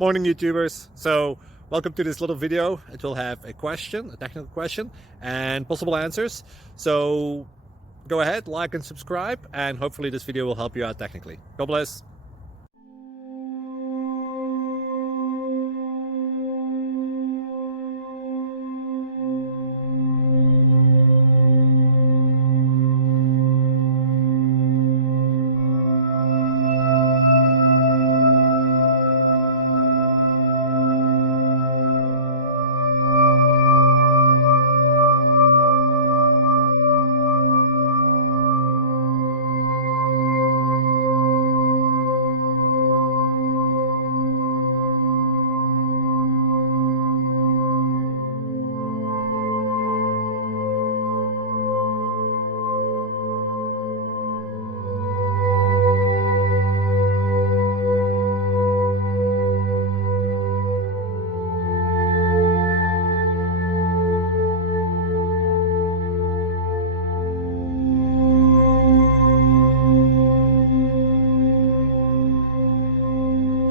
Morning, YouTubers. So welcome to this little video. It will have a question, a technical question, and possible answers. So go ahead, like and subscribe, and hopefully this video will help you out technically. God bless.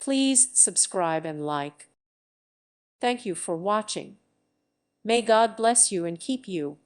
Please subscribe and like. Thank you for watching. May God bless you and keep you.